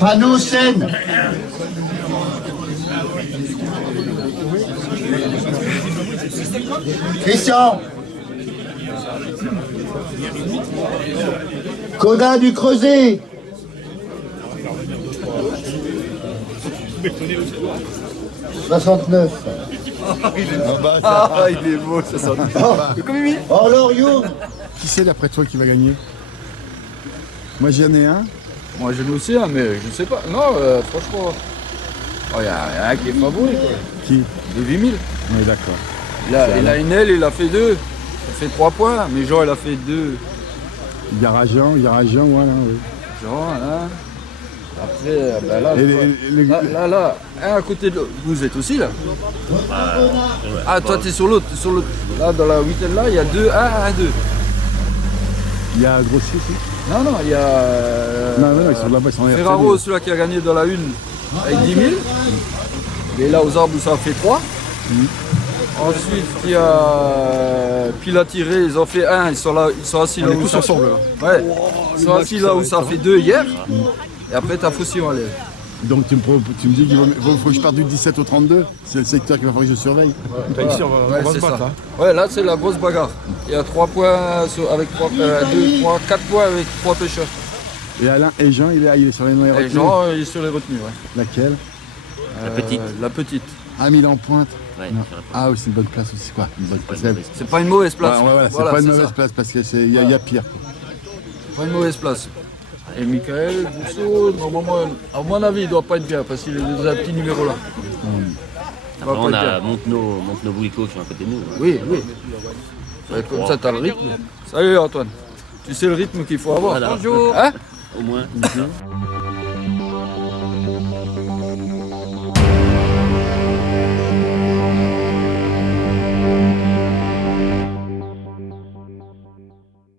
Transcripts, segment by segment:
Panneau scène. Christian. Codin du Creuset. « 69. Ah, il est beau, 69. Oh, Loriot. Qui c'est d'après toi qui va gagner? Moi j'en ai un. Moi j'en ai aussi un, mais je ne sais pas. Non, franchement, il y a un qui est favori, quoi. Qui? De 8000. Oui, d'accord. Il a une aile, il a fait 2. Ça fait 3 points, mais Jean il a fait 2. Garageant, voilà. Oui. Jean, là. Après, ben là, Et là, un à côté de l'autre. Vous êtes aussi là? Ah, toi t'es sur l'autre. Là, dans la huitaine là, il y a 2, 1, 2. il y a Grossi aussi. Non, il y a. Non, ils sont là-bas, ils sont en Ferraro, RTD. celui-là qui a gagné dans la une avec 10 000. Il est là aux arbres où ça a fait 3. Ensuite, il y a Pile à tirer, ils ont fait 1. Ils sont assis là où ça ensemble. Ouais. Ils sont assis là où ça a fait 2 hier. Et après, t'as Faucillon à l'aise. Donc tu me dis qu'il faut que je parte du 17 au 32. C'est le secteur qu'il va falloir que je surveille. Ouais, c'est ça. Ouais, là, c'est la grosse bagarre. Il y a 3 points avec 3, 2, 3, 4 points avec 3 pêcheurs. Et Alain et Jean, il est sur les retenues. Et Jean, il est sur les retenues, ouais. Laquelle? La petite. Ah, Milan Pointe. Ouais, Non. Ah oui, c'est une bonne place aussi, quoi. Une bonne place. C'est pas une mauvaise place. Voilà, c'est pas une mauvaise place parce qu'il y a pire. Pas une mauvaise place. Et Michael Bousseau, normalement, à mon avis, il doit pas être bien parce qu'il est dans un petit numéro là. Après, on a Monteno-Bouico qui sont à côté de nous. Oui. Ouais, comme ça, tu as le rythme. Salut Antoine. Tu sais le rythme qu'il faut avoir. Voilà. Bonjour. Hein? Au moins.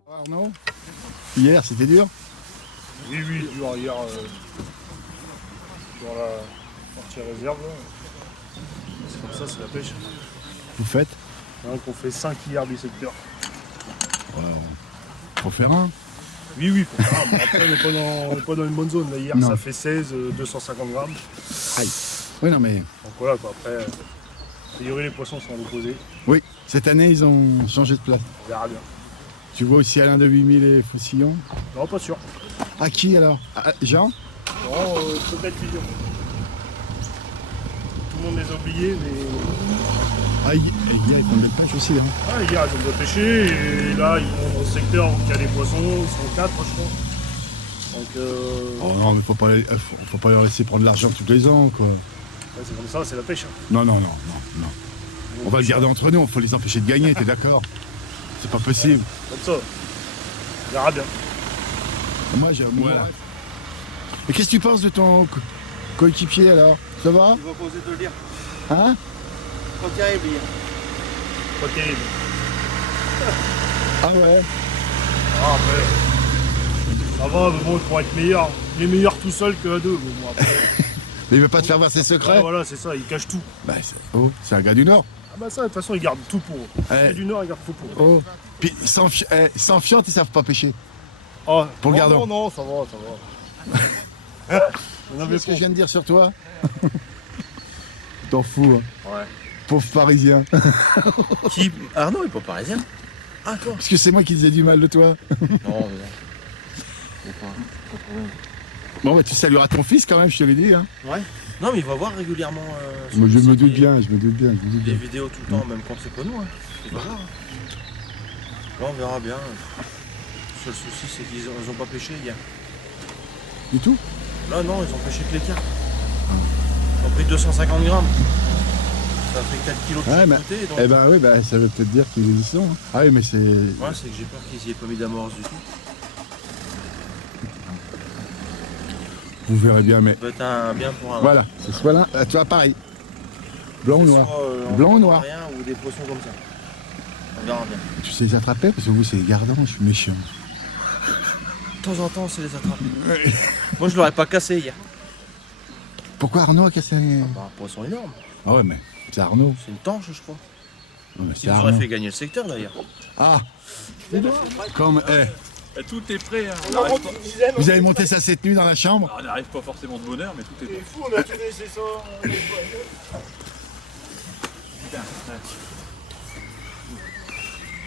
Arnaud, hier, c'était dur? Oui, dur hier dans la partie réserve. C'est comme ça, c'est la pêche. Vous faites? On fait 5 hier du secteur. Faut faire un. Oui, faut faire un. Après, on n'est pas dans une bonne zone. Là, hier, Non. ça fait 16, 250 grammes. Aïe. Oui, non, mais. Donc voilà, quoi. Après, a priori, les poissons sont déposés. Oui, cette année, ils ont changé de place. On verra bien. Tu vois aussi Alain de 8000 et Faucillon? Non, pas sûr. À qui alors? Jean? Non, peut-être Vision. Tout le monde les a oubliés, mais. Ah, hier, ils font de pêche aussi. Hein. Ah, hier, ils ont bien pêché. Et là, ils vont dans le secteur où il y a des poissons. Ils sont 4, je crois. Donc. Oh non, mais faut pas leur laisser prendre l'argent tous les ans, quoi. Ouais, c'est comme ça, c'est la pêche. Hein. Non. On va le garder entre nous, il faut les empêcher de gagner, t'es d'accord? C'est pas possible. Comme ça. On verra bien. Moi, voilà. Et qu'est-ce que tu penses de ton coéquipier alors? Ça va? Il va poser de le dire. Hein? Pas terrible hier. Pas terrible. Ah ouais? Ah, après. Ça va, mais bon, pour être meilleur. Il est meilleur tout seul que à deux. Bon, après. Mais il veut pas te faire voir ses secrets? Ah, voilà, c'est ça, il cache tout. Bah, c'est un gars du Nord. Ah bah ça, de toute façon, il garde tout pour eux. Ouais. Les du Nord, ils gardent tout pour eux. Oh. Puis sans fiente, ils savent pas pêcher. Ah, Pour le gardon. Non, ça va. On avait Qu'est-ce que je viens de dire sur toi? T'en fous, hein. Ouais. Pauvre parisien. Qui? Arnaud est pas parisien. Ah, toi? Parce que c'est moi qui disais du mal de toi. Non, Bon, bah tu salueras ton fils quand même, je te l'ai dit. Hein. ouais. Non, mais il va voir régulièrement. Je me doute des bien. vidéos tout le temps, même quand c'est pas nous. Hein. Il va voir. Hein. Là, on verra bien. Le seul souci, c'est qu'ils ont pas pêché hier. Du tout? Là, non, ils ont pêché que les carpes. Ils ont pris 250 grammes. Ça fait 4 kilos de chaque côté. Donc... Eh ben oui, bah, ça veut peut-être dire qu'ils y sont. Hein. Ah oui, mais c'est... Ouais, c'est que j'ai peur qu'ils y aient pas mis d'amorce du tout. Vous verrez bien, mais... Ça peut être un bien pour un... Voilà, c'est soit là, tu vois, pareil. Blanc ou Que ce noir? soit, Blanc ou noir? Rien, ou des poissons comme ça. On verra bien. Tu sais les attraper? Parce que vous, c'est les gardants, je suis méchant. De temps en temps, c'est les attraper. Moi, je l'aurais pas cassé hier. Pourquoi Arnaud a cassé un... Bah, un poisson énorme. Ah ouais, mais c'est Arnaud. C'est une tanche, je crois. Non, mais Qui c'est nous aurait Arnaud. fait gagner le secteur d'ailleurs. Ah comme, Tout est prêt. Hein. vous avez monté ça cette nuit dans la chambre? On n'arrive pas forcément de bonheur, mais tout est prêt. Fou, on a tout laissé ça.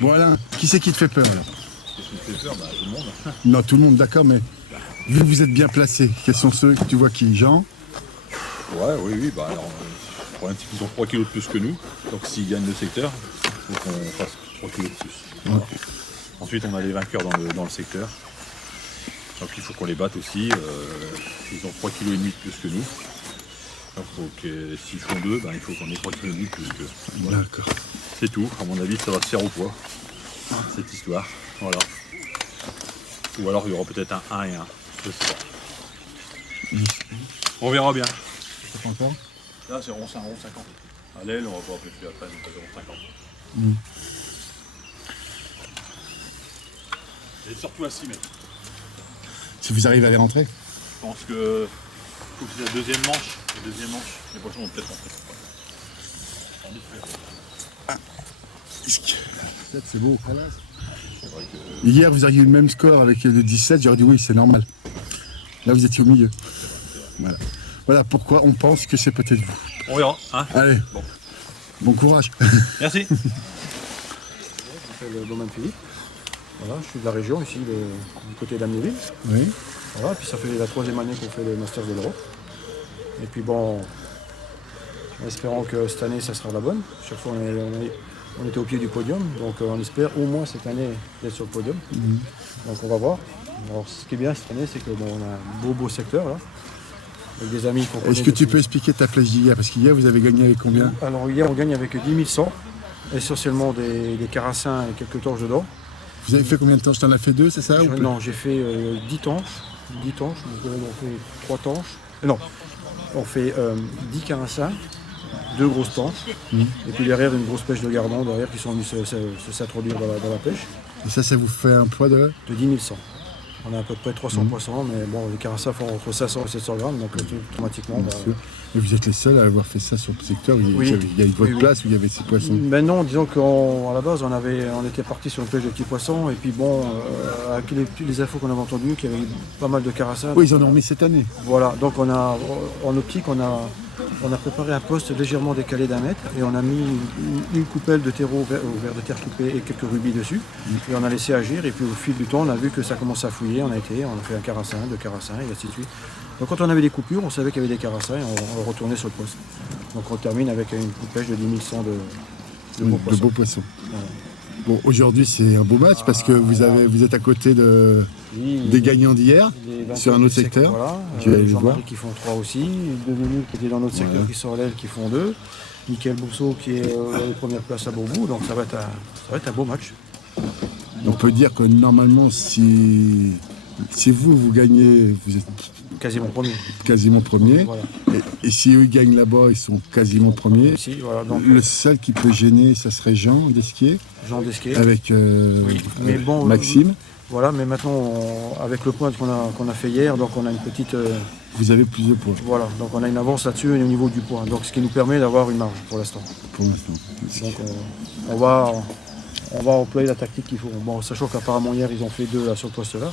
Bon Alain, qui c'est qui te fait peur alors? Qu'est-ce qui me fait peur? Tout le monde. Non, tout le monde, d'accord, mais vu que vous êtes bien placés, quels sont ceux que tu vois qui? Jean? Ouais, oui, bah alors, le problème c'est qu'ils ont 3 kilos de plus que nous, donc s'ils gagnent le secteur, il faut qu'on fasse 3 kilos de plus. Voilà. Ensuite, on a les vainqueurs dans le secteur, donc il faut qu'on les batte aussi, ils ont 3,5 kg de plus que nous. Donc s'ils font 2, ben, il faut qu'on ait 3,5 kg de plus que. Voilà. D'accord. C'est tout, à mon avis ça va se faire au poids, cette histoire. Voilà. Ou alors il y aura peut-être un 1 et 1, je sais pas. On verra bien. Ça fait encore? Là c'est 11,50. À l'aile, on va pas appeler plus après, donc c'est 11,50. Et surtout à 6 mètres. Si vous arrivez à les rentrer? Je pense que faut que c'est la deuxième manche. Les poissons vont peut-être rentrer. C'est beau. Hier, vous auriez eu le même score avec le 17, j'aurais dit oui, c'est normal. Là, vous étiez au milieu. Voilà. Voilà pourquoi on pense que c'est peut-être vous. On verra. Hein. Allez, Bon. Bon courage. Merci. Je m'appelle le domaine Philippe. Voilà, je suis de la région ici, du côté d'Amnéville. Oui. Voilà, puis ça fait la 3e année qu'on fait le Masters de l'Europe. Et puis bon, en espérant que cette année ça sera la bonne. Chaque fois on était au pied du podium, donc on espère au moins cette année d'être sur le podium. Donc on va voir. Alors ce qui est bien cette année, c'est que bon, on a un beau secteur là, avec des amis qu'on connaît. Est-ce que tu peux expliquer ta place d'hier? Parce qu'hier, vous avez gagné avec combien? Alors hier on gagne avec 10 100, essentiellement des carassins et quelques torches dedans. Vous avez fait combien de temps? Tu en as fait 2, c'est ça? Non, j'ai fait 10 tanches. 10 tanches, donc on fait 3 tanches. Non, on fait 10 carassins, 2 grosses tanches, et puis derrière une grosse pêche de gardon derrière qui sont venus s'introduire dans la pêche. Et ça vous fait un poids de? De 10 100. On a à peu près 300 poissons, mais bon, les carassins font entre 500 et 700 grammes, donc automatiquement. Bien sûr. Et vous êtes les seuls à avoir fait ça sur le secteur où il y avait votre place où il y avait ces poissons? Mais non, disons qu'à la base, on était parti sur une pêche de petits poissons, et puis bon, avec les infos qu'on avait entendues, qu'il y avait pas mal de carassins. Oui, ils en ont remis cette année. Voilà, donc en optique, on a préparé un poste légèrement décalé d'1 mètre, et on a mis une coupelle de terreau vert de terre coupée et quelques rubis dessus, et on a laissé agir, et puis au fil du temps, on a vu que ça commençait à fouiller, on a fait un carassin, 2 carassins, et ainsi de suite. Donc quand on avait des coupures, on savait qu'il y avait des carassins, et on retournait sur le poste. Donc on termine avec une pêche de 10 100 de beaux poissons. Voilà. Bon, aujourd'hui c'est un beau match parce que vous êtes à côté des gagnants d'hier sur un autre secteur. Voilà, les Jean-Marie qui font 3 aussi, Dominique qui était dans notre secteur qui sont à l'aile qui font 2, Michael Bousseau qui est aux premières places à Beaubourg, donc ça va être un beau match. On peut dire que normalement si vous gagnez, vous êtes quasiment premier. Voilà. Et si eux gagnent là-bas, ils sont quasiment premiers. Ici, voilà, donc, le seul qui peut gêner, ça serait Jean Desquier. Avec mais bon, Maxime. Voilà, mais maintenant, avec le point qu'on a fait hier, donc on a une petite... Vous avez plus de points. Voilà, donc on a une avance là-dessus au niveau du point. Donc ce qui nous permet d'avoir une marge pour l'instant. Donc on va employer la tactique qu'il faut. Bon, sachant qu'apparemment hier, ils ont fait 2 là, sur le poste-là.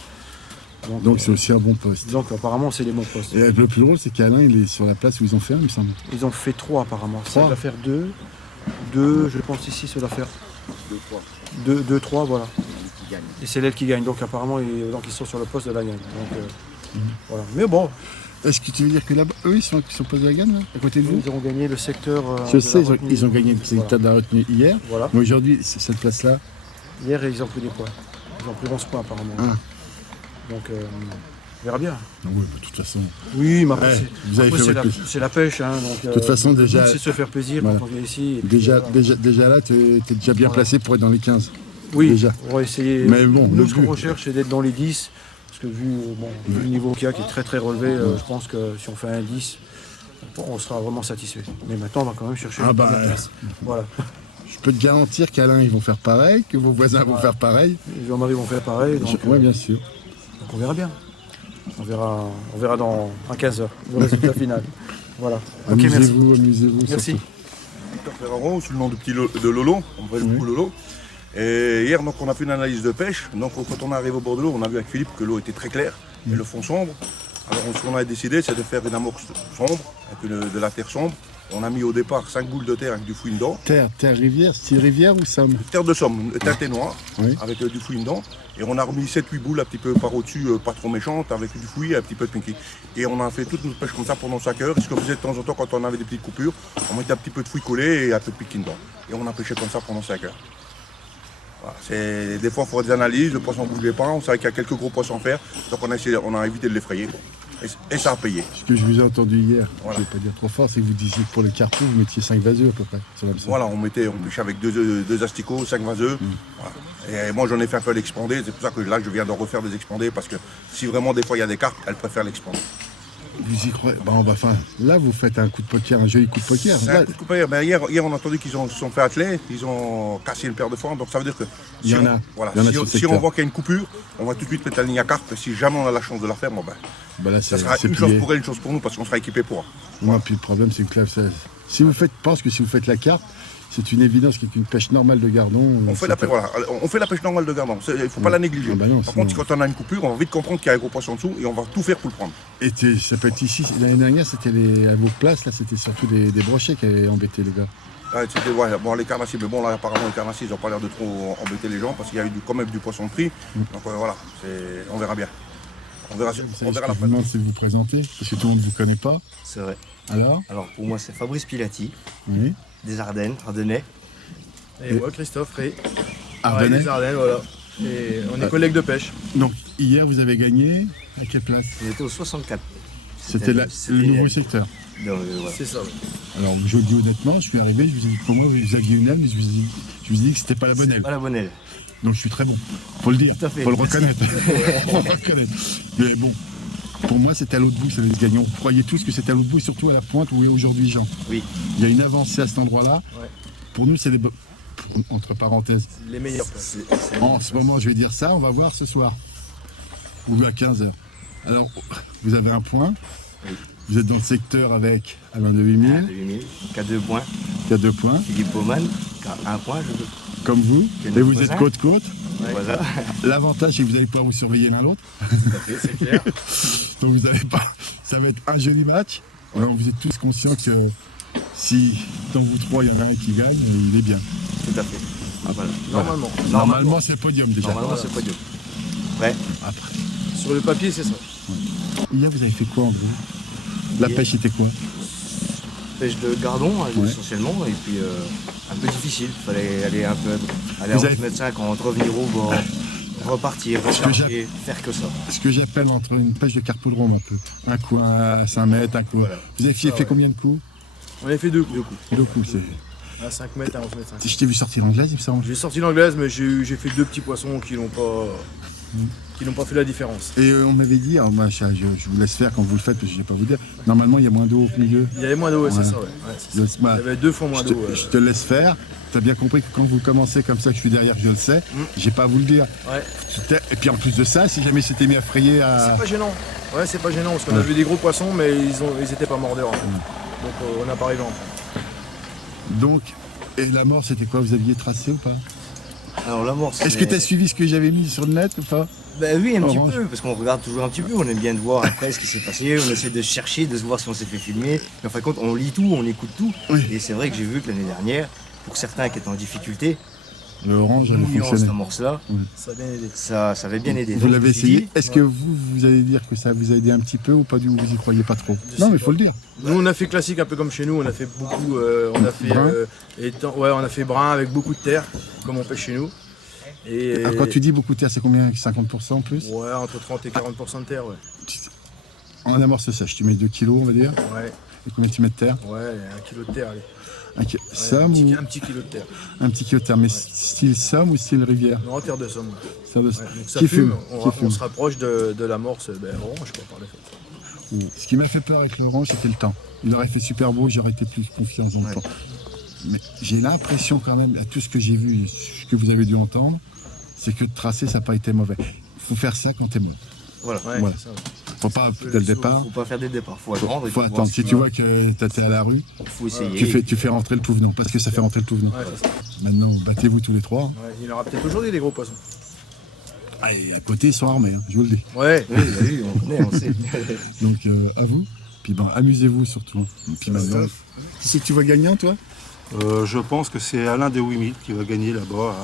Donc c'est aussi un bon poste. Donc apparemment c'est des bons postes. Et le plus drôle c'est qu'Alain il est sur la place où ils ont fait 1, il me semble. Ils ont fait 3 apparemment. Ça doit faire 2. 2, je pense ici ça doit faire 2, 3, voilà. Et c'est l'aile qui gagne. Donc apparemment ils sont sur le poste de la gagne. Donc voilà. Mais bon. Est-ce que tu veux dire que là-bas, eux ils sont posés de la gagne là, à côté de vous? Ils ont gagné le secteur. Je sais, ils ont gagné le secteur de la retenue hier. Voilà. Mais aujourd'hui, cette place-là. Hier ils ont pris des points. Ils ont pris 11 points apparemment. Donc on verra bien. Oui, de toute façon. Oui, mais c'est la pêche. Hein, donc, de toute façon, déjà. C'est se faire plaisir quand on vient ici. Déjà là, tu es déjà bien placé pour être dans les 15. Oui, déjà. On va essayer. Mais bon, nous, ce qu'on recherche, c'est d'être dans les 10. Parce que vu le niveau qu'il y a qui est très très relevé, je pense que si on fait un 10, on sera vraiment satisfait. Mais maintenant, on va quand même chercher la place. Voilà. Je peux te garantir qu'Alain, ils vont faire pareil, que vos voisins vont faire pareil. Les Jean-Marie vont faire pareil. Oui, bien sûr. Donc on verra bien. on verra dans 15 heures le résultat final. Voilà. Amusez-vous, amusez-vous. Merci. surtout. Victor Ferraro, sous le nom de Lolo, on m'appelle beaucoup Lolo. Et hier, donc, on a fait une analyse de pêche. Donc, quand on est arrivé au bord de l'eau, on a vu avec Philippe que l'eau était très claire et le fond sombre. Alors, ce qu'on a décidé, c'est de faire une amorce sombre, avec de la terre sombre. On a mis au départ 5 boules de terre avec du fouillis dedans. Terre, rivière, style rivière ou somme? Terre de somme, teintée noire, Oui. avec du fouillis dedans. Et on a remis 7-8 boules un petit peu par au-dessus, pas trop méchantes, avec du fouillis et un petit peu de pinky. Et on a fait toute notre pêche comme ça pendant 5 heures. Et ce qu'on faisait de temps en temps, quand on avait des petites coupures, on mettait un petit peu de fouillis collé et un peu de piquine dedans. Et on a pêché comme ça pendant 5 heures. Voilà, des fois, il faut des analyses, le poisson ne bougeait pas, on savait qu'il y a quelques gros poissons à faire, donc on a évité de l'effrayer. Et ça a payé. Ce que je vous ai entendu hier, Voilà. je ne vais pas dire trop fort, c'est que vous disiez que pour le carpou, vous mettiez 5 vaseux à peu près. Sur l'hameçon. Voilà, on pêchait avec deux asticots, 5 vaseux. Voilà. Et moi, j'en ai fait un peu l'expandé, c'est pour ça que là, je viens de refaire des expandés, parce que si vraiment des fois il y a des carpes, elles préfèrent l'expandé. Vous y croyez? Là, vous faites un coup de poker, un joli coup de poker. C'est Là, un coup de couper. Ben, hier, on a entendu qu'ils se sont fait atteler, ils ont cassé une paire de formes, donc ça veut dire que Il y en a. Voilà, Il y en a si, sur le si secteur. on voit qu'il y a une coupure, on va tout de suite mettre la ligne à carpe, et si jamais on a la chance de la faire, bon, ben, là, ça sera une chose pour elle, une chose pour nous, parce qu'on sera équipé pour. Non, puis le problème, c'est que là, si vous faites la carte, c'est une évidence qu'avec une pêche normale de gardon. On fait la pêche normale de gardon, il ne faut pas la négliger. Ah bah non, Par sinon- contre, quand on a une coupure, on va vite comprendre qu'il y a un gros poisson en dessous, et on va tout faire pour le prendre. Et ça peut être ici. L'année dernière, c'était à vos places, là, c'était surtout des brochets qui avaient embêté les gars. C'était les carnassiers, mais bon, là, apparemment, les carnassiers, ils n'ont pas l'air de trop embêter les gens, parce qu'il y a eu quand même du poisson de prix. Donc voilà, on verra bien. On verra Je la vous fin. demande si vous vous présentez, parce que tout le monde ne vous connaît pas. C'est vrai. Alors Alors pour moi c'est Fabrice Pilati, Oui. des Ardennes, Ardennais. Et moi, Christophe Ré. Ardennais. Les Ardennes, voilà. Et on est collègues de pêche. Donc, hier, vous avez gagné. À quelle place? On était au 64. C'était le nouveau secteur. Voilà. C'est ça, oui. Alors, je le dis honnêtement, je suis arrivé, je vous ai dit que pour moi, vous aviez une aile, mais je vous ai dit que c'était pas la bonne aile. Pas la bonne aile. Donc, je suis très bon. Faut le dire. Tout à fait. Faut le reconnaître. Faut le reconnaître. Mais bon, pour moi, c'était à l'autre bout, ça allait se gagner. On croyait tous que c'était à l'autre bout, et surtout à la pointe où est aujourd'hui Jean. Oui. Il y a une avancée à cet endroit-là. Ouais. Pour nous, c'est entre parenthèses. Les meilleurs places. En ce moment, je vais dire ça, on va voir ce soir. Ou à 15h. Alors, vous avez un point. Oui. Vous êtes dans le secteur avec Alain de 8000, 8000, qui a 2 points. qui a 2 points, Philippe Baumann, qui a 1 point. comme vous. Qui est Et notre vous voisin. êtes côte-côte. Voilà. L'avantage, c'est que vous allez pouvoir vous surveiller l'un l'autre. C'est clair. Donc vous n'avez pas. Ça va être un joli match. Alors vous êtes tous conscients que si dans vous trois, il y en a un qui gagne, il est bien. Tout à fait. Voilà. Normalement. Normalement, c'est le podium déjà. Normalement c'est podium. Ouais. Après. Sur le papier, c'est ça. Hier, vous avez fait quoi, Andrew? La pêche, c'était quoi? Pêche de gardon Ouais. essentiellement et puis un peu difficile. Il fallait aller un peu aller Vous à avez- 11 mètres 50, revenir au bord, repartir, que recharger, faire que ça. Ce que j'appelle entre une pêche de carpe de rhum un peu. Un coup à 5 mètres, un coup. Vous avez fait combien de coups? On a fait 2 coups. 2 coups, c'est. À 5 mètres, à 11 mètres 5. Je t'ai vu sortir l'anglaise, il me semble. J'ai sorti l'anglaise, mais j'ai fait 2 petits poissons qui n'ont pas fait la différence. Et on m'avait dit, alors moi, je vous laisse faire quand vous le faites, parce que je ne vais pas vous dire. Normalement, il y a moins d'eau au milieu. Il y avait moins d'eau, ouais, c'est Ouais. ça, ouais. Ouais, c'est ça. Bah, Il y avait 2 fois moins je te- d'eau. je te laisse faire. Tu as bien compris que quand vous commencez comme ça, que je suis derrière, je le sais. J'ai pas à vous le dire. Ouais. Et puis en plus de ça, si jamais c'était mis à frayer à. C'est pas gênant. Ouais, c'est pas gênant parce qu'on a vu des gros poissons, mais ils étaient pas mordeurs. En fait. Donc on n'a pas arrivé en prendre. Donc, et la mort, c'était quoi? Vous aviez tracé ou pas? Alors l'amorce. Est-ce que tu as suivi ce que j'avais mis sur le net ou pas? Ben oui, un petit Orange. peu, parce qu'on regarde toujours un petit peu, on aime bien de voir après ce qui s'est passé, on essaie de chercher, de se voir si on s'est fait filmer. Mais en fin de compte, on lit tout, on écoute tout. Oui. Et c'est vrai que j'ai vu que l'année dernière, pour certains qui étaient en difficulté, Le orange avait mouillant cette fonctionné. amorce-là, Ça a bien aidé. ça avait bien aidé. Vous Donc, l'avez je me suis essayé. dit, Est-ce que vous allez dire que ça vous a aidé un petit peu ou pas du tout? Vous y croyez pas trop? Je Non, sais mais il faut pas. le dire. Nous on a fait classique un peu comme chez nous, on a fait beaucoup, on a fait Brun. on a fait brun avec beaucoup de terre, comme on pêche chez nous. Et Alors, quand tu dis beaucoup de terre, c'est combien? 50% en plus? ouais, entre 30 et 40% de terre, ouais. En amorce sèche, tu mets 2 kilos, on va dire. Ouais, Et combien tu mets de terre? ouais, 1 kilo de terre, allez. Un Ouais, somme ou un petit kilo de terre. un petit kilo de terre, mais style somme ou style rivière? Non, terre de somme. Ça doit- Ouais, donc ça Qui fume, fume, on, qui fume. on se rapproche de l'amorce orange, quoi, par les fait. Ce qui m'a fait peur avec l'orange, c'était le temps. Il aurait fait super beau, j'aurais été plus confiant dans le Ouais. temps. Mais j'ai l'impression quand même, à tout ce que j'ai vu et ce que vous avez dû entendre, c'est que de tracer, ça n'a pas été mauvais. Il faut faire ça quand t'es mauvais. Voilà. Ouais, Voilà. c'est ça. Ouais. Faut pas dès le départ. Faut pas faire dès le départ, faut attendre. Faut attendre. Si tu vois que t'es à la rue, faut essayer. tu fais rentrer le touvenant, parce que ça fait rentrer le touvenant. Ouais, c'est ça. Maintenant, battez-vous tous les trois. Ouais, il y aura peut-être aujourd'hui des gros poissons. Ah, et à côté, ils sont armés, hein, je vous le dis. Ouais. Oui, on connaît, on sait. Donc, à vous. Puis ben, amusez-vous surtout. Et puis maintenant, qui c'est que tu vois gagnant, toi? Je pense que c'est Alain de 8000 qui va gagner là-bas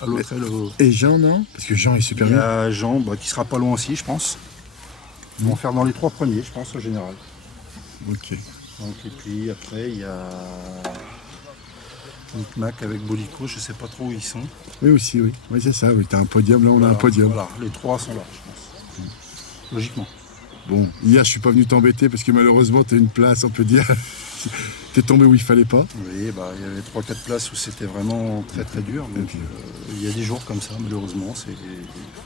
à l'hôtel. Et Jean, non? Parce que Jean est super Il y bien. a Jean qui sera pas loin aussi, je pense. Ils vont faire dans les 3 premiers, je pense, au général. Ok. Donc, et puis après, il y a Nick Mac avec Bolico, je sais pas trop où ils sont. Oui, aussi, oui. Oui, c'est ça, oui. T'as un podium, là, on a un podium. Voilà, les 3 sont là, je pense. Logiquement. Bon, hier, je suis pas venu t'embêter parce que malheureusement, t'as une place, on peut dire. T'es tombé où il fallait pas. Oui, bah, il y avait 3-4 places où c'était vraiment très très dur. Donc, il y a des jours comme ça, malheureusement. Il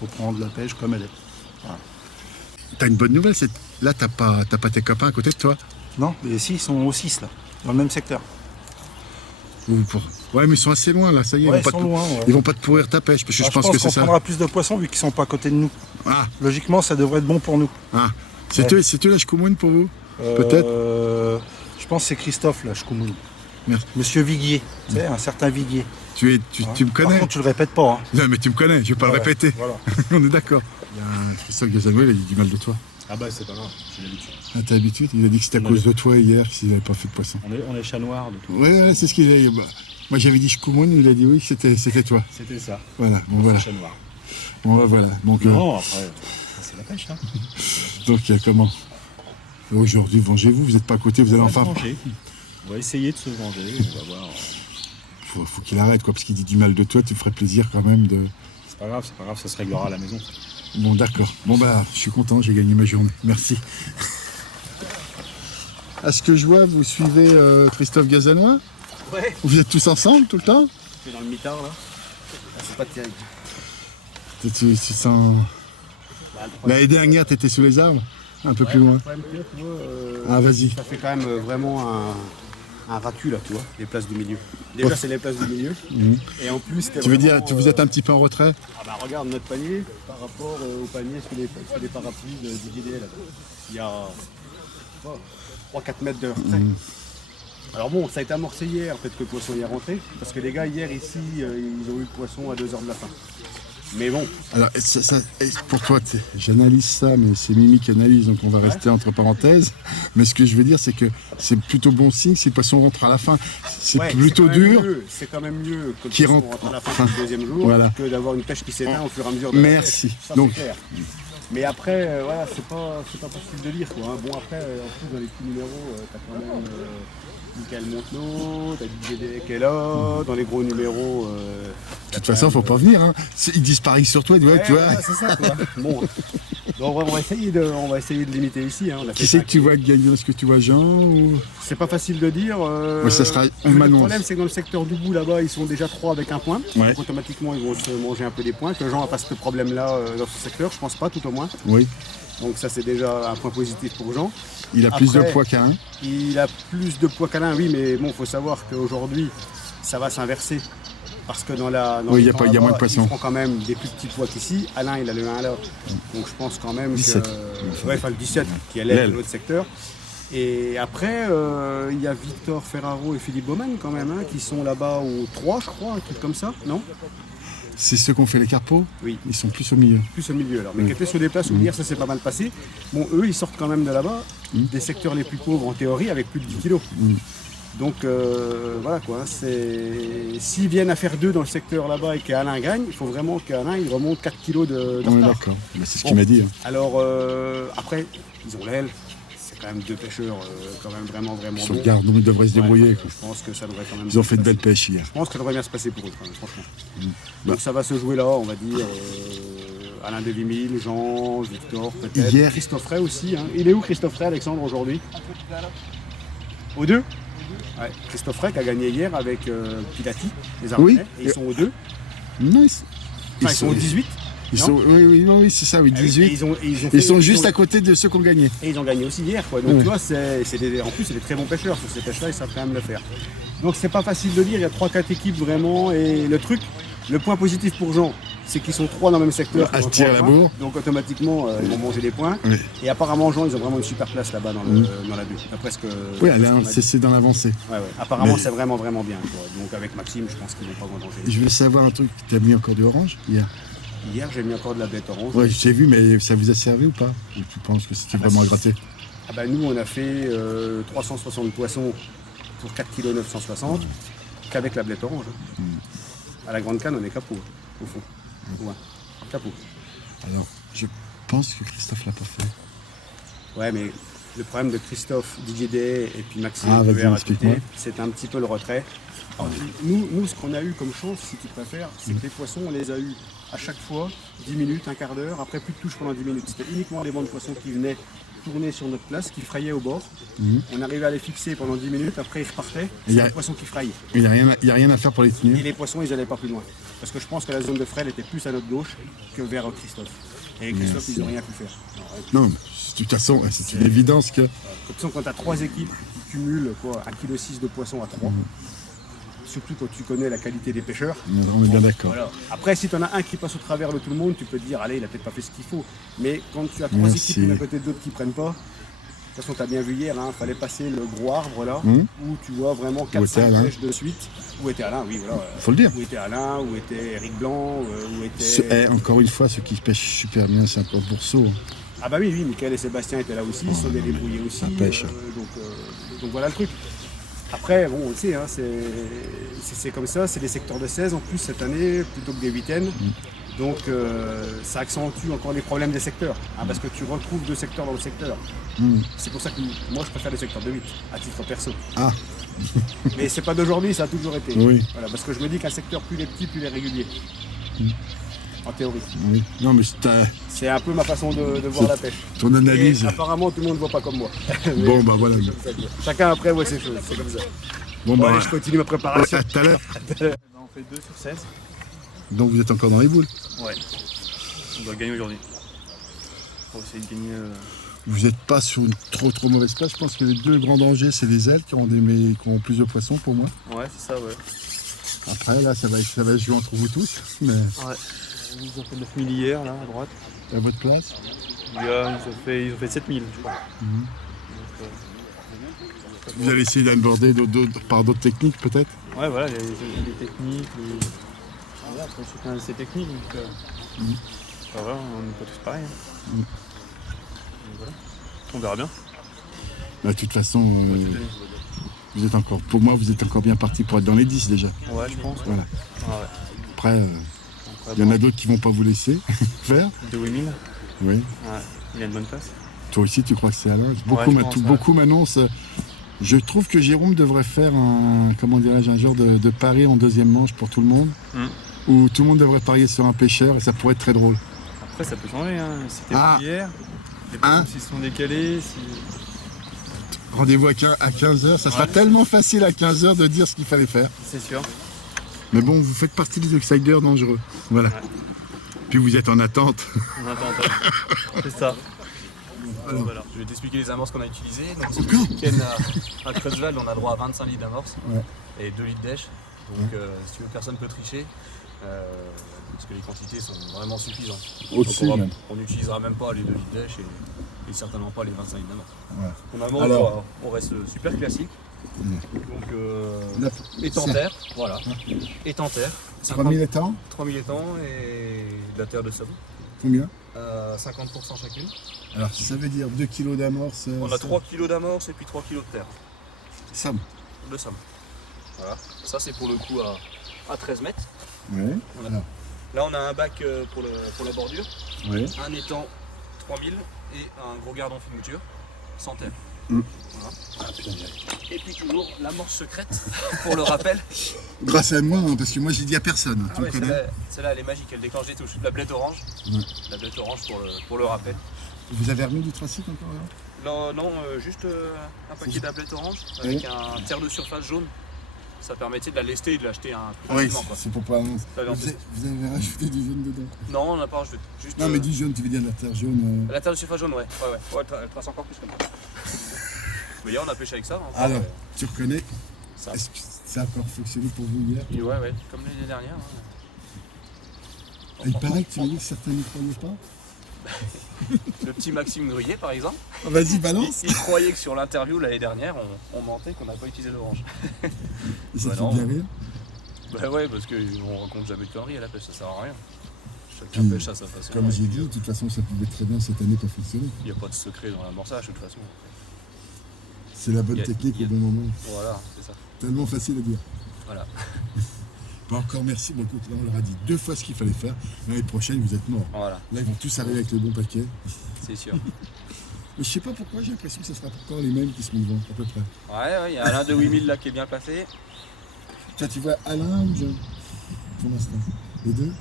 faut prendre la pêche comme elle est. Voilà. T'as une bonne nouvelle, là, t'as pas tes copains à côté de toi? Non, mais si, ils sont au 6 là, dans le même secteur. Ouais, mais ils sont assez loin là, ça y est. Ouais, ils vont pas te pourrir ta pêche, parce que je pense que c'est qu'on ça. prendra plus de poissons vu qu'ils sont pas à côté de nous. Ah, Logiquement, ça devrait être bon pour nous. ah. C'est eux la Shkumun pour vous? Peut-être. Je pense que c'est Christophe là, Shkumun. Merci. Monsieur Viguier, tu sais, un certain Viguier. Tu me connais. Par contre, tu le répètes pas. Hein. Non, mais tu me connais, je vais pas le répéter. Voilà. On est d'accord. Il y a un Christophe Gazanois, il a dit du mal de toi. Ah bah c'est pas grave, j'ai l'habitude. Ah, t'as l'habitude? Il a dit que c'était à cause de toi hier s'il n'avait pas fait de poisson. On est chat noir de tout. Oui, c'est ce qu'il a dit. Bah, moi j'avais dit Shkumun, il a dit oui, c'était toi. C'était ça. Voilà, bon voilà. Chat noir. Bon, voilà. Donc, Non, après, c'est la pêche, hein. donc comment? Aujourd'hui, vengez-vous, vous n'êtes pas à côté, vous allez enfin. On va essayer de se venger, on va voir. Faut qu'il arrête, quoi, parce qu'il dit du mal de toi, tu me ferais plaisir quand même de. C'est pas grave, ça se réglera à la maison. Bon, d'accord. Bon, bah, je suis content, j'ai gagné ma journée. Merci. À ce que je vois, vous suivez Christophe Gazanois? Ouais. Vous êtes tous ensemble tout le temps? C'est dans le mitard là. C'est pas terrible. Tu sens. L'année dernière, t'étais sous les arbres? Un peu plus loin. Ah, vas-y. Ça fait quand même vraiment un racu là, tu vois, les places du milieu. Déjà, c'est les places du milieu. Et en plus, Tu veux dire, vous êtes un petit peu en retrait? Ah bah regarde notre panier par rapport au panier sous les parapluies du GDL. Il y a 3-4 mètres de retrait. Alors bon, ça a été amorcé hier, en fait, que le poisson y est rentré. Parce que les gars, hier, ici, ils ont eu le poisson à 2h de la fin. Mais bon. Alors, pour toi, j'analyse ça, mais c'est Mimi qui analyse, donc on va rester entre parenthèses. Mais ce que je veux dire, c'est que c'est plutôt bon signe si le poisson rentre à la fin. C'est plutôt dur. C'est quand même mieux que le qui poisson rentre à la fin du deuxième jour que d'avoir une pêche qui s'éteint au fur et à mesure de la pêche. Ça, donc, c'est clair. Mais après, voilà, c'est pas possible de lire, quoi. Bon, après, en plus, dans les petits numéros, t'as quand même Michael Montenot, t'as Didier Delay qui est là, dans les gros numéros... de toute façon, faut pas venir, hein. Ils disparaissent sur toi, tu vois. C'est ça, quoi. Bon, donc on va essayer de limiter ici. Hein. Qui c'est que tu vois gagner? Est-ce que tu vois Jean ou... C'est pas facile de dire. Ça sera, on le m'annonce. problème, c'est que dans le secteur du bout, là-bas, ils sont déjà 3 avec un point. Ouais. Donc automatiquement, ils vont se manger un peu des points. Que Jean n'a pas ce problème-là dans ce secteur, je pense pas, tout au moins. Oui. Donc ça, c'est déjà un point positif pour Jean. Il a plus de poids qu'Alain. Il a plus de poids qu'Alain, oui, mais bon, il faut savoir qu'aujourd'hui, ça va s'inverser. Parce que dans il y a moins de poissons. Ils font quand même des plus petits poids qu'ici. Alain, il a le 1 là. Donc je pense quand même 17. que... Ouais, enfin le 17, qui est l'aile de l'autre secteur. Et après, il y a Victor Ferraro et Philippe Baumann quand même, hein, qui sont là-bas au 3, je crois, un truc comme ça, non? C'est ceux qui ont fait les carpos? Oui. Ils sont plus au milieu. Plus au milieu alors, mais qui étaient sur des places où hier ça s'est pas mal passé. Bon, eux, ils sortent quand même de là-bas, des secteurs les plus pauvres en théorie, avec plus de 10 kilos. Donc voilà quoi, s'ils viennent à faire 2 dans le secteur là-bas et qu'Alain gagne, il faut vraiment qu'Alain il remonte 4 kilos de retard. D'accord, c'est ce qu'il m'a dit. Hein. Alors après, ils ont l'aile, c'est quand même 2 pêcheurs quand même vraiment Sur bons. garde, donc ils devraient se débrouiller. Quoi. Je pense que ça devrait quand même. Ils ont fait de belles pêches hier. Je pense que ça devrait bien se passer pour eux quand même, franchement. Donc ça va se jouer là, on va dire. Alain de Vimille, Jean, Victor, peut-être. Hier... Christophe Ray aussi. Hein. Il est où Christophe Ray, Alexandre, aujourd'hui? Aux 2? Ouais. Christophe Ray qui a gagné hier avec Pilati, les Ardenais. Et ils sont aux 2. Non, ils sont aux 18. Oui, c'est ça, oui, 18. Ils sont juste à côté de ceux qui ont gagné. Et ils ont gagné aussi hier, quoi. Donc tu vois, en plus, c'est des très bons pêcheurs. Sur ces pêches-là, ils savent quand même le faire. Donc c'est pas facile de dire, il y a 3-4 équipes vraiment. Et le point positif pour Jean, c'est qu'ils sont 3 dans le même secteur. À tirer la bourre. Donc automatiquement, ils vont manger des points. Oui. Et apparemment, Jean, ils ont vraiment une super place là-bas dans la bulle. D'après ce que. Oui, c'est dans l'avancée. Ouais. Apparemment, c'est vraiment bien. Quoi. Donc avec Maxime, je pense qu'ils vont pas grand danger. Je veux savoir un truc. Tu as mis encore de orange hier? Hier, j'ai mis encore de la bête orange. Ouais, j'ai vu, mais ça vous a servi ou pas? Ou tu penses que c'était vraiment à gratter? Ah bah nous, on a fait 360 poissons pour 4,960 kg qu'avec la blette orange. À la grande canne, on est capot, au fond. Ouais, capot. Alors, je pense que Christophe l'a pas fait. Ouais, mais le problème de Christophe, Didier Day et puis Maxime, c'est un petit peu le retrait. Alors, nous, ce qu'on a eu comme chance, si tu préfères, c'est que les poissons, on les a eu à chaque fois 10 minutes, un quart d'heure, après plus de touches pendant 10 minutes. C'était uniquement les bancs de poissons qui venaient tourner sur notre place, qui frayait au bord. On arrivait à les fixer pendant 10 minutes, après ils repartaient, c'est les poissons qui frayent. Il n'y a rien à faire pour les tenir. Et les poissons, ils n'allaient pas plus loin. Parce que je pense que la zone de frêle était plus à notre gauche que vers Christophe. Et Christophe, ils n'ont rien pu faire. Non, de toute façon, c'est une évidence que... Quand tu as 3 équipes qui cumulent 1,6 kg de poisson à 3, surtout quand tu connais la qualité des pêcheurs. On est bien d'accord. Voilà. Après, si tu en as un qui passe au travers de tout le monde, tu peux te dire, allez, il a peut-être pas fait ce qu'il faut. Mais quand tu as 3 équipes l'une à côté d'autres qui prennent pas, de toute façon, tu as bien vu hier, il fallait passer le gros arbre là, où tu vois vraiment 4-5 pêches de suite. Où était Alain, oui, voilà. Faut le dire. Où était Alain, où était Eric Blanc, où était... Encore une fois, ceux qui pêchent super bien, c'est un peu Bourseau. Ah bah oui, Mickaël et Sébastien étaient là aussi, ils sont débrouillés aussi. Ça pêche. Donc voilà le truc. Après, bon, on le sait, c'est comme ça, c'est des secteurs de 16 en plus cette année, plutôt que des huitaines. Donc ça accentue encore les problèmes des secteurs, parce que tu retrouves 2 secteurs dans le secteur. C'est pour ça que moi je préfère les secteurs de 8, à titre perso. Ah. Mais c'est pas d'aujourd'hui, ça a toujours été. Oui. Voilà, parce que je me dis qu'un secteur, plus il est petit, plus il est régulier. En théorie. Oui. Non, mais c'est un peu ma façon de voir la pêche. Ton analyse. Et apparemment, tout le monde ne voit pas comme moi. Bon, bah voilà. Chacun après voit ses choses, c'est comme ça. Bon, bah allez, je continue ma préparation. À tout à l'heure. On fait 2 sur 16. Donc vous êtes encore dans les boules? Ouais. On doit gagner aujourd'hui. Pour essayer de gagner. Vous n'êtes pas sur une trop mauvaise place. Je pense que les 2 grands dangers, c'est les ailes qui ont plus de poissons pour moi. Ouais, c'est ça, ouais. Après, là, ça va se jouer entre vous tous. Mais... Ouais. Ils ont fait 9000 hier, là, à droite. À votre place? Ils ont fait 7000, je crois. Vous allez essayer d'aborder par d'autres techniques, peut-être? Ouais, voilà, les techniques. Voilà, après, chacun a ses techniques. Donc, voilà, on n'est pas tous pareils. Donc, voilà. On verra bien. Bah, de toute façon, vous êtes encore, pour moi, vous êtes encore bien parti pour être dans les 10 déjà. Ouais, je pense. Voilà. Ah, ouais. Après, il y en a d'autres qui vont pas vous laisser faire. De Wimil. Oui. Ouais, il a une bonne place. Toi aussi, tu crois que c'est Alain? Beaucoup m'annoncent. Je trouve que Jérôme devrait faire un genre de pari en deuxième manche pour tout le monde. Où tout le monde devrait parier sur un pêcheur et ça pourrait être très drôle. Après, ça peut changer. C'était hier. Les poissons s'ils sont décalés. Rendez-vous à 15h. Ça sera tellement facile à 15h de dire ce qu'il fallait faire. C'est sûr. Mais bon, vous faites partie des outsiders dangereux. Voilà. Ouais. Puis vous êtes en attente. En attente, c'est ça. Alors, voilà. Je vais t'expliquer les amorces qu'on a utilisées. Donc, ce week-end à Creusval, on a droit à 25 litres d'amorces et 2 litres d'èche. Donc, si tu veux, personne ne peut tricher. Parce que les quantités sont vraiment suffisantes. On n'utilisera même pas les 2 litres d'èche et certainement pas les 25 litres d'amorces. Alors, on reste super classique. Donc, étang-terre, voilà. Étang-terre. 3000 étangs 3000 étangs et de la terre de somme. Combien 50% chacune. Alors, ça veut dire 2 kg d'amorce. On a 3 kg d'amorce et puis 3 kg de terre. Somme. De somme. Voilà. Ça, c'est pour le coup à 13 mètres. Oui. Là, on a un bac pour la bordure. Oui. Un étang 3000 et un gros gardon filouture sans terre. Voilà. Et puis toujours l'amorce secrète pour le rappel. Grâce à moi, parce que moi j'ai dit à personne. Tu me connais. Celle-là elle est magique, elle déclenche des touches. La blette orange. La blette orange pour le rappel. Vous avez remis du tracic encore là? Non, juste un paquet d'ablette orange avec un terre de surface jaune. Ça permettait de la lester et de l'acheter plus facilement. Oui, c'est pour pas. Vous avez rajouté du jaune dedans? Non, on n'a pas rajouté. Juste, non, mais du jaune, tu veux dire de la terre jaune? La terre de surface jaune, ouais. Elle trace encore plus comme ça. Mais hier, on a pêché avec ça. Alors, tu reconnais? Est-ce que ça a encore fonctionné pour vous hier? Ouais, comme l'année dernière. Il paraît que tu m'as dit que certains n'y croyaient pas. Le petit Maxime Noyer, par exemple. Vas-y, balance. Il croyait que sur l'interview l'année dernière, on mentait qu'on n'a pas utilisé l'orange. Et ça te fait bien rire. Bah ouais, parce qu'on raconte jamais de conneries à la pêche, ça sert à rien. Chacun pêche à sa façon. Comme j'ai dit, de toute façon, ça pouvait très bien cette année pas fonctionner. Il n'y a pas de secret dans l'amorçage, de toute façon. C'est la bonne technique au bon moment. Voilà, c'est ça. Tellement facile à dire. Voilà. Bah encore merci, bon, écoute, là on leur a dit 2 fois ce qu'il fallait faire. L'année prochaine, vous êtes morts. Voilà. Là, ils vont tous arriver avec le bon paquet. C'est sûr. Mais je sais pas pourquoi, j'ai l'impression que ce sera encore les mêmes qui se montent devant, à peu près. Ouais, il y a Alain de 8000 là qui est bien placé. Toi, tu vois Alain ou Jean pour l'instant? Les deux?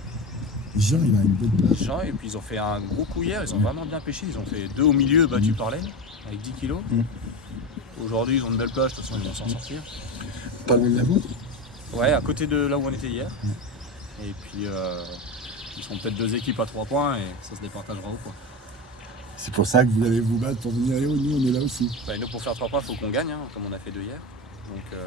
Jean, il a une belle place. Jean, et puis ils ont fait un gros coup hier, ils ont vraiment bien pêché. Ils ont fait 2 au milieu battus par l'aile, avec 10 kilos. Aujourd'hui, ils ont une belle plage, de toute façon, ils vont s'en sortir. Pas loin de la vôtre? Ouais, à côté de là où on était hier. Et puis, ils sont peut-être 2 équipes à 3 points et ça se départagera au point. C'est pour ça que vous allez vous battre pour venir aller haut, nous on est là aussi. Bah, nous, pour faire 3 points, il faut qu'on gagne, hein, comme on a fait 2 hier. Donc,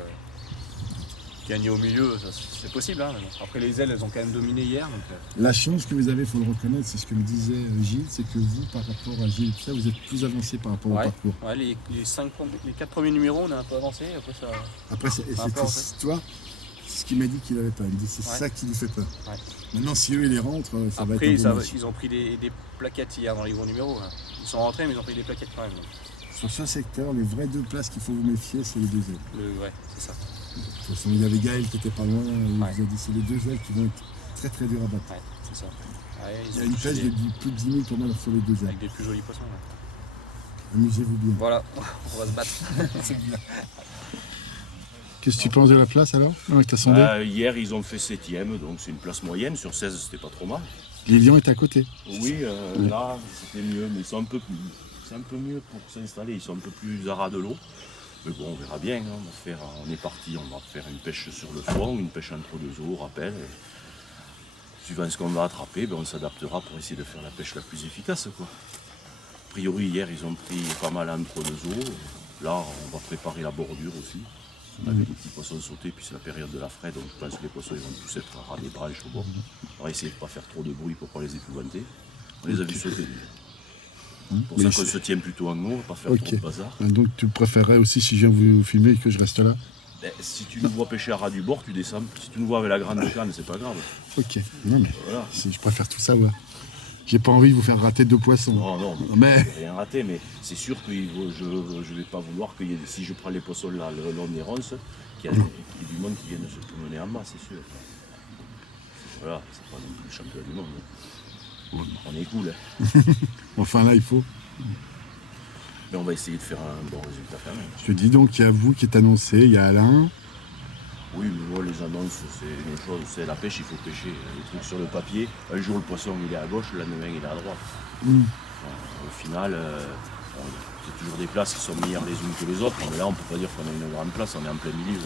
gagner au milieu, c'est possible. Hein, mais bon. Après, les ailes, elles ont quand même dominé hier. Donc, La chance que vous avez, il faut le reconnaître, c'est ce que me disait Gilles, c'est que vous, par rapport à Gilles, tout ça, vous êtes plus avancé par rapport au parcours. Ouais, les 4 premiers numéros, on a un peu avancé. Après, c'est toi, c'est ce qu'il m'a dit qu'il avait pas. Il me dit c'est ça qui lui fait peur. Ouais. Maintenant, si eux ils les rentrent, ça va être un bon match. Ils ont pris des plaquettes hier dans les gros numéros. Hein. Ils sont rentrés, mais ils ont pris des plaquettes quand même. Donc. Sur ce secteur, les vraies 2 places qu'il faut vous méfier, c'est les 2 ailes. Ouais, c'est ça. De toute façon, il y avait Gaël qui était pas loin. Il vous a dit c'est les 2 ailes qui vont être très très dures à battre. Ouais, c'est ça. Ouais, il y a une pêche de plus de 10 000 pour moi sur les 2 ailes. Avec des plus jolis poissons. Ouais. Amusez-vous bien. Voilà, on va se battre. C'est bien. Qu'est-ce que tu penses de la place alors avec ta sondée Hier, ils ont fait 7ème, donc c'est une place moyenne. Sur 16, c'était pas trop mal. Les Lions étaient à côté. Oui, là, c'était mieux, mais c'est un peu mieux pour s'installer. Ils sont un peu plus à ras de l'eau. Mais bon, on verra bien. Hein. On est parti, on va faire une pêche sur le fond, une pêche entre 2 eaux, rappel. Et suivant ce qu'on va attraper, on s'adaptera pour essayer de faire la pêche la plus efficace, quoi. A priori, hier, ils ont pris pas mal entre 2 eaux. Là, on va préparer la bordure aussi. On avait des petits poissons sautés, puis c'est la période de la fraie, donc je pense que les poissons ils vont tous être à ras des branches au bord. On va essayer de ne pas faire trop de bruit pour ne pas les épouvanter. On les a vus sauter. C'est pour ça qu'on se tient plutôt en haut, pas faire trop de bazar. Donc tu préférerais aussi, si je viens vous filmer, que je reste là? Si tu nous vois pêcher à ras du bord, tu descends. Si tu nous vois avec la grande canne, c'est pas grave. Ok, non mais voilà. Je préfère tout savoir. J'ai pas envie de vous faire rater 2 poissons. Non, mais... je vais rien rater, mais c'est sûr que je vais pas vouloir que si je prends les poissons là, le long des ronces, qu'il y ait du monde qui vienne se promener en bas, c'est sûr. Voilà, c'est pas non plus le championnat du monde. On est cool. Hein. Enfin là, il faut. Mais on va essayer de faire un bon résultat quand même. Je te dis donc, il y a vous qui êtes annoncé, il y a Alain. Oui, mais moi, les annonces, c'est une chose, c'est la pêche, il faut pêcher. Les trucs sur le papier, un jour le poisson il est à gauche, le lendemain il est à droite. Au final, c'est toujours des places qui sont meilleures les unes que les autres, mais là on peut pas dire qu'on a une grande place, on est en plein milieu.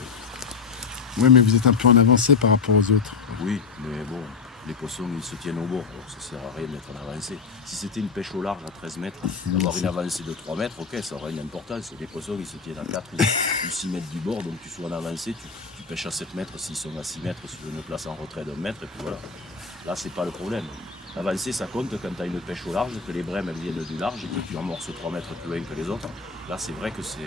Oui, mais vous êtes un peu en avancée par rapport aux autres. Oui, mais bon, les poissons ils se tiennent au bord, donc ça sert à rien d'être en avancée. Si c'était une pêche au large à 13 mètres, d'avoir une avancée de 3 mètres, ok, ça aurait une importance. Les poissons ils se tiennent à 4 ou 6 mètres du bord, donc tu sois en avancée, tu pêches à 7 mètres s'ils sont à 6 mètres sur une place en retrait d'1 mètre, et puis voilà. Là, c'est pas le problème. L'avancée, ça compte quand tu as une pêche au large, que les brèmes elles viennent du large et que tu amorces 3 mètres plus loin que les autres. Là, c'est vrai que c'est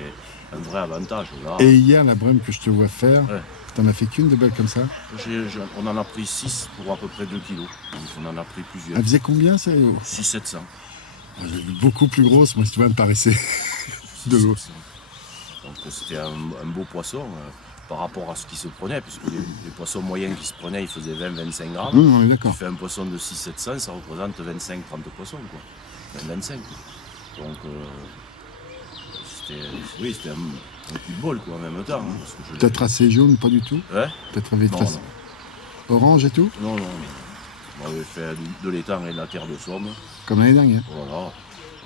un vrai avantage. Là, et hier, la brème que je te vois faire, t'en as fait qu'une de belle comme ça? On en a pris 6 pour à peu près 2 kilos. Donc on en a pris plusieurs. Elle faisait combien ça? 600-700. J'ai vu beaucoup plus grosse, moi, si tu vois, elle me paraissait de l'eau. Donc c'était un beau poisson. Par rapport à ce qui se prenait, puisque les poissons moyens qui se prenaient, ils faisaient 20-25 grammes. On est d'accord. Tu fais un poisson de 600-700, ça représente 25-30 poissons, quoi. 25. Donc, c'était un coup de bol, quoi, en même temps. Hein, t'as tracé jaune, pas du tout? Ouais. T'as travaillé tracé orange et tout? Non. On avait fait de l'étang et de la terre de Somme. Comme l'année dernière. Voilà. On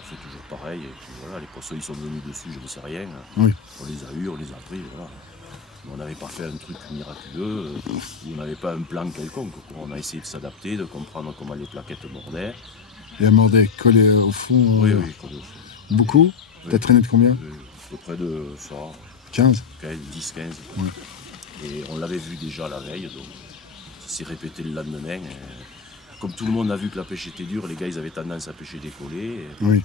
fait toujours pareil. Et puis voilà, les poissons, ils sont venus dessus, je ne sais rien. Oui. On les a eus, on les a pris, voilà. On n'avait pas fait un truc miraculeux, on n'avait pas un plan quelconque. On a essayé de s'adapter, de comprendre comment les plaquettes mordaient. Et elles mordaient collées au fond? Oui, collées au fond. Beaucoup? Oui. T'as traîné de combien? À peu près de ça. 15? 10, 15. Ouais. Et on l'avait vu déjà la veille, donc ça s'est répété le lendemain. comme tout le monde a vu que la pêche était dure, les gars, ils avaient tendance à pêcher décollé. Oui.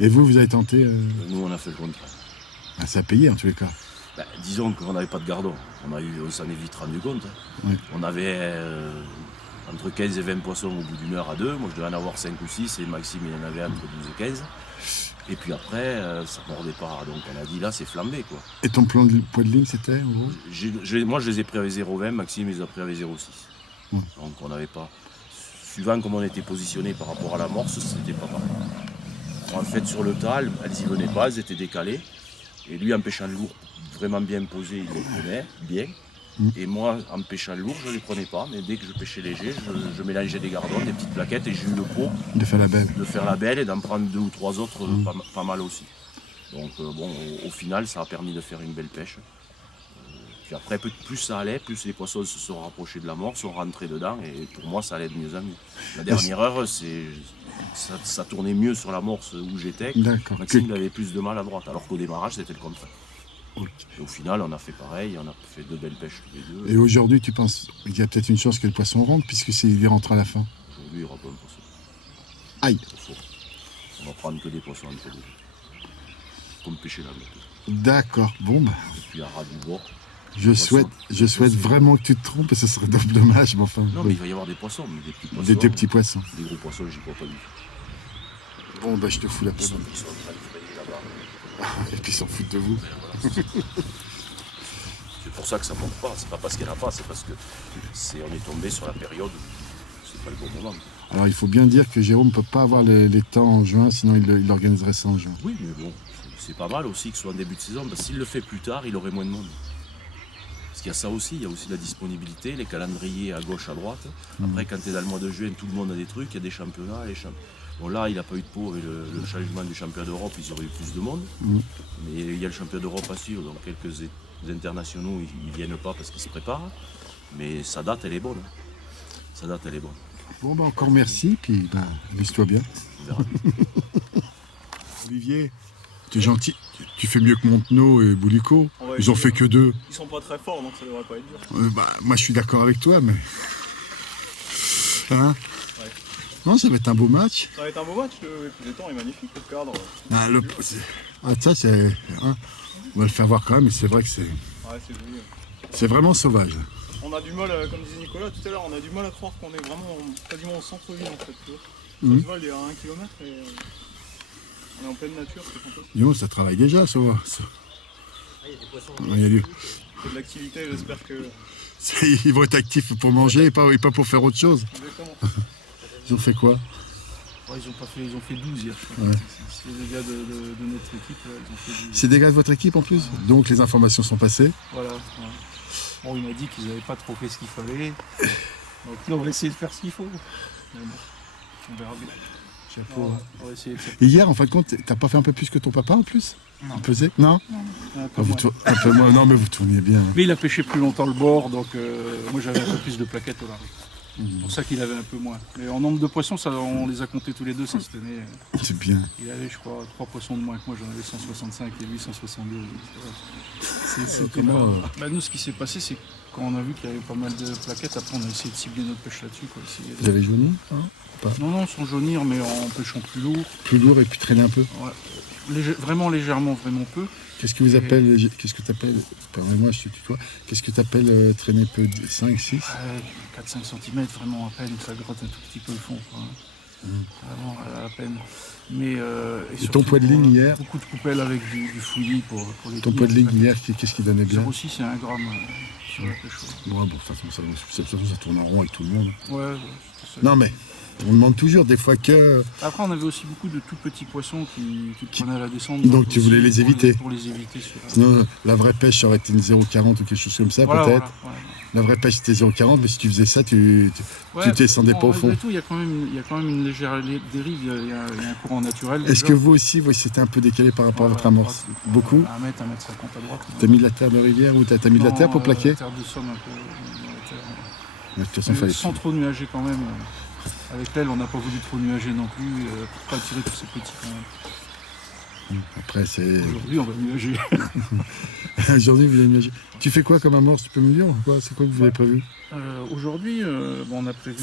Et vous avez tenté Nous, on a fait le contraire. Ah, ça a payé en tous les cas. Ben, disons qu'on n'avait pas de gardon. On s'en est vite rendu compte. Oui. On avait entre 15 et 20 poissons au bout d'une heure à deux. Moi, je devais en avoir 5 ou 6 et Maxime, il en avait entre 12 et 15. Et puis après, ça ne mordait pas. Donc on a dit là, c'est flambé, quoi. Et ton poids de ligne, c'était Moi, je les ai pris avec 0,20. Maxime, il les a pris avec 0,6. Ouais. Donc on n'avait pas... Suivant comment on était positionné par rapport à l'amorce, c'était pas pareil. En fait, sur le tas, elles y venaient pas, elles étaient décalées. Et lui, en pêchant lourd, vraiment bien posé, il les prenait bien. Et moi, en pêchant lourd, je ne les prenais pas. Mais dès que je pêchais léger, je mélangeais des gardons, des petites plaquettes, et j'ai eu le pot de faire la belle. De faire la belle et d'en prendre 2 ou 3 autres pas mal aussi. Donc bon, au final, ça a permis de faire une belle pêche. Puis après, plus ça allait, plus les poissons se sont rapprochés de la mort, sont rentrés dedans, et pour moi, ça allait de mieux en mieux. La dernière heure, ça tournait mieux sur l'amorce où j'étais. Maxime il avait plus de mal à droite, alors qu'au démarrage, c'était le contraire. Okay. Et au final, on a fait pareil, on a fait 2 belles pêches tous les deux. Et aujourd'hui, tu penses qu'il y a peut-être une chance que le poisson rentre, puisque il rentre à la fin? Aujourd'hui, il n'y aura pas de poisson. Aïe! On va prendre que des poissons entre deux. Comme pêcher la blotte. D'accord, bon bah. Et puis à ras du bord. Je souhaite vraiment que tu te trompes, et ce serait dommage, mais enfin. Non, mais il va y avoir des poissons, mais des petits poissons. Des petits poissons. Des gros poissons, j'y crois pas du tout. Bon, bah je te fous la peine. Ils sont en train de frayer là-bas. Et puis ils s'en foutent de vous. C'est pour ça que ça monte pas. C'est pas parce qu'il n'y en a pas, c'est parce que on est tombé sur la période où c'est pas le bon moment. Alors il faut bien dire que Jérôme ne peut pas avoir les temps en juin, sinon il organiserait ça en juin. Oui, mais bon, c'est pas mal aussi que ce soit en début de saison, parce que s'il le fait plus tard, il aurait moins de monde. Parce qu'il y a ça aussi, il y a aussi la disponibilité, les calendriers à gauche, à droite. Après, quand tu es dans le mois de juin, tout le monde a des trucs, il y a des championnats. Bon, là, il n'a pas eu de pot avec le changement du championnat d'Europe, ils auraient eu plus de monde. Mais il y a le championnat d'Europe à suivre, donc quelques internationaux, ils ne viennent pas parce qu'ils se préparent. Mais sa date, elle est bonne. Sa date, elle est bonne. Bon, bah encore merci, puis bah, amuse-toi bien. On verra. Olivier, tu es gentil. Tu fais mieux que Montenot et Boulico. Ouais, ils ont fait que 2. Ils sont pas très forts, donc ça devrait pas être dur. Bah, moi, je suis d'accord avec toi, mais... Hein? Ouais. Non, ça va être un beau match. Ça va être un beau match, le temps est magnifique, le cadre. Ça, c'est... Hein, on va le faire voir quand même, mais c'est vrai que c'est... Ouais, c'est joli. C'est vraiment sauvage. On a du mal, comme disait Nicolas tout à l'heure, on a du mal à croire qu'on est vraiment quasiment au centre-ville en fait. Creutzwald est à 1 km et on est en pleine nature, c'est fantastique. Yo, ça travaille déjà, ça va. Il y a des poissons. Il y a du... C'est de l'activité, j'espère que... Ils vont être actifs pour manger et pas pour faire autre chose. Exactement. Ils ont fait quoi? Ouais, ils ont fait 12 hier, je crois. Ouais. C'est des gars de notre équipe, ils ont fait 12. C'est des gars de votre équipe en plus? Donc les informations sont passées? Voilà. Ouais. Bon, il m'a dit qu'ils n'avaient pas trop fait ce qu'il fallait. Donc là, on va essayer de faire ce qu'il faut. Mais bon, on verra bien. Chapeau. On va essayer de faire... Et hier, en fin de compte, t'as pas fait un peu plus que ton papa en plus? Non. Un pesé? Non? Un peu moins. Non, mais vous tourniez bien. Mais il a pêché plus longtemps le bord, donc moi j'avais un peu plus de plaquettes au large. C'est pour ça qu'il avait un peu moins. Mais en nombre de poissons, ça, on les a comptés tous les deux, ça se tenait. C'est bien. Il avait, je crois, 3 poissons de moins que moi, j'en avais 165 et lui 162. C'était pas... Bah, nous, ce qui s'est passé, c'est quand on a vu qu'il y avait pas mal de plaquettes, après on a essayé de cibler notre pêche là-dessus. Vous avez jauni? Non, sans jaunir, mais en pêchant plus lourd. Plus lourd et puis traîner un peu? Ouais. Vraiment légèrement, vraiment peu. Qu'est-ce que vous appelez, qu'est-ce que tu appelles, pardonnez-moi, je te tutoie, qu'est-ce que tu appelles traîner peu, 5, 6 4-5 cm, vraiment à peine, ça gratte un tout petit peu le fond. Vraiment à peine. Mais, et surtout, ton poids de ligne hier? Beaucoup de coupelles avec du fouillis pour les... Ton poids de ligne hier, qu'est-ce qui donnait bien? 0,6 c'est 1 gramme sur la pêche. Bon, de toute façon, ça tourne en rond avec tout le monde. Ouais. Non mais... On demande toujours des fois que... Après on avait aussi beaucoup de tout petits poissons qui prenaient à la descente. Donc tu voulais les éviter. Pour les éviter. Sinon la vraie pêche aurait été une 0,40 ou quelque chose comme ça peut-être. Voilà. La vraie pêche c'était 0,40 mais si tu faisais ça tu descendais pas au fond. Il y a quand même une légère dérive, il y a un courant naturel. Est-ce que vous aussi c'était un peu décalé par rapport à votre amorce? Beaucoup? 1 mètre 50 à droite. T'as mis de la terre de rivière ou t'as mis de la terre pour plaquer? Terre de somme un peu dans la terre. De toute façon, fallait sans trop nuager quand même. Avec l'aile, on n'a pas voulu trop nuager non plus, pour pas attirer tous ces petits quand même. Après, c'est... Aujourd'hui, on va nuager. Aujourd'hui, vous avez nagé. Tu fais quoi comme amorce? Tu peux me dire quoi? C'est quoi que vous avez prévu? Aujourd'hui, on a prévu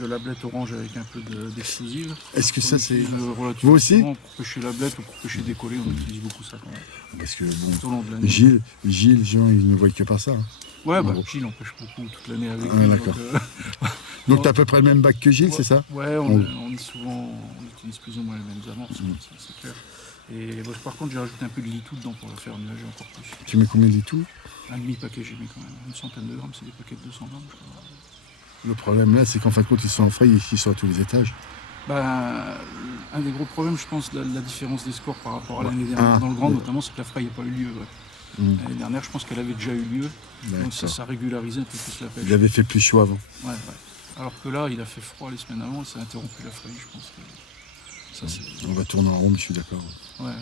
de la blette orange avec un peu d'explosive. Est-ce que ça, c'est... Relativement Vous aussi? Pour pêcher la blette ou pour pêcher des collets, on utilise beaucoup ça quand même. Parce que Tout au long de l'année. Gilles, Jean, il ne voit que par ça. Hein. Ouais, Gilles, on pêche beaucoup toute l'année avec Ah, lui. d'accord. Donc tu as à peu près le même bac que Gilles, c'est ça? Ouais, on utilise plus ou moins les mêmes amorces, c'est clair. Et par contre, j'ai rajouté un peu de litou dedans pour le faire nager encore plus. Tu mets combien de litou? Un demi-paquet, j'ai mis quand même. Une centaine de grammes, c'est des paquets de 200 grammes, je crois. Le problème là, c'est qu'en fin de compte, ils sont en frais, ils sont à tous les étages. Un des gros problèmes, je pense, la différence des scores par rapport à l'année dernière, dans le grand notamment, c'est que la fraie n'a pas eu lieu. L'année dernière, je pense qu'elle avait déjà eu lieu, donc ça régularisait un peu plus la pêche. Il avait fait plus chaud avant. Ouais. Alors que là, il a fait froid les semaines avant, et ça a interrompu la fraie, je pense. On va tourner en rond, mais je suis d'accord. Ouais.